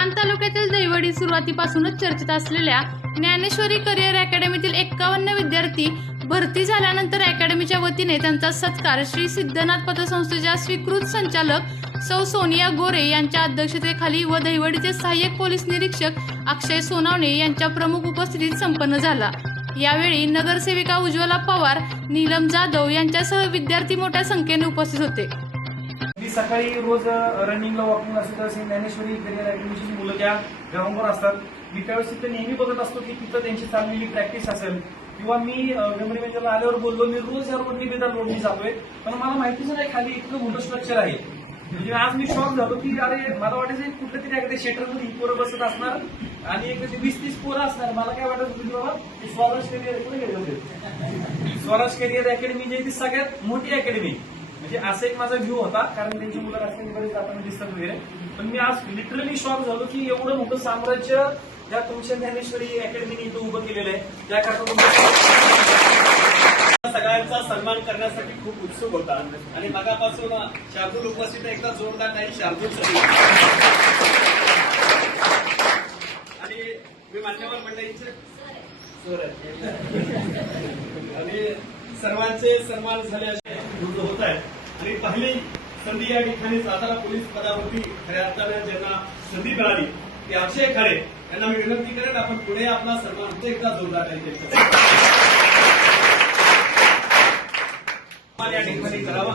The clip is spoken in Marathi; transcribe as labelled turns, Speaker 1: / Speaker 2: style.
Speaker 1: मान तालुक्यातील दैवडी सुरुवातीपासूनच चर्चेत असलेल्या ज्ञानेश्वरी करिअर अकॅडमीतील एक्कावन्न विद्यार्थी भरती झाल्यानंतर अकॅडमीच्या वतीने त्यांचा सत्कार श्री सिद्धनाथ पतसंस्थेच्या स्वीकृत संचालक सौ सोनिया गोरे यांच्या अध्यक्षतेखाली व दैवडीचे सहाय्यक पोलीस निरीक्षक अक्षय सोनावणे यांच्या प्रमुख उपस्थितीत संपन्न झाला. यावेळी नगरसेविका उज्ज्वला पवार नीलम जाधव यांच्यासह विद्यार्थी मोठ्या संख्येने उपस्थित होते.
Speaker 2: मी सकाळी रोज रनिंगला वॉकिंग असेल तर ज्ञानेश्वरी करिअर अकॅडमीची मुलं त्या ग्राउंडवर असतात मी त्यावेळेस तिथं नेहमी बघत असतो की तिथं त्यांची चाललेली प्रॅक्टिस असेल. किंवा मी मेमरी मेजरला आल्यावर बोललो मी रोज या रोडनी बेदार रोडनी जातोय. पण मला माहितीच नाही खाली इतकं मोठं स्ट्रक्चर आहे. म्हणजे आज मी शॉक झालो की अरे मला वाटायचं कुठलं तरी एखाद्या शेटरमध्ये ही पोरं बसत असणार आणि एक म्हणजे वीस तीस पोरं असणार. मला काय वाटत होती बाबा स्वराज करिअर गेले होते? स्वराज करिअर अकॅडमी जी आहे ती सगळ्यात मोठी अकॅडमी म्हणजे असा एक माझा व्ह्यू होता कारण त्यांची मुलं बरेच जाताना दिसतात वगैरे पण मी आज लिटरली शॉक झालो की एवढं मोठं साम्राज्य त्या तुमच्या ज्ञानेश्वरी अकॅडमीने इथं उभं केलेलं आहे त्याकरता तुमचं
Speaker 3: सगळ्यांचा सन्मान करण्यासाठी खूप उत्सुक होता आणि मगापासून शार्दूल उपस्थित. एकदा जोरदार काही शार्दूल आणि मी मान्यवर मंडळीचे आहेत. आणि सर्वांचे सन्मान झाले असे होत आहेत. आणि पहिली संधी या ठिकाणी सातारा पोलीस पदावरती खऱ्या अर्थाने ज्यांना संधी मिळाली ते अक्षय खरे यांना मी विनंती करेन आपण पुढे आपला सन्मान एकदा जोरदार या ठिकाणी करावा.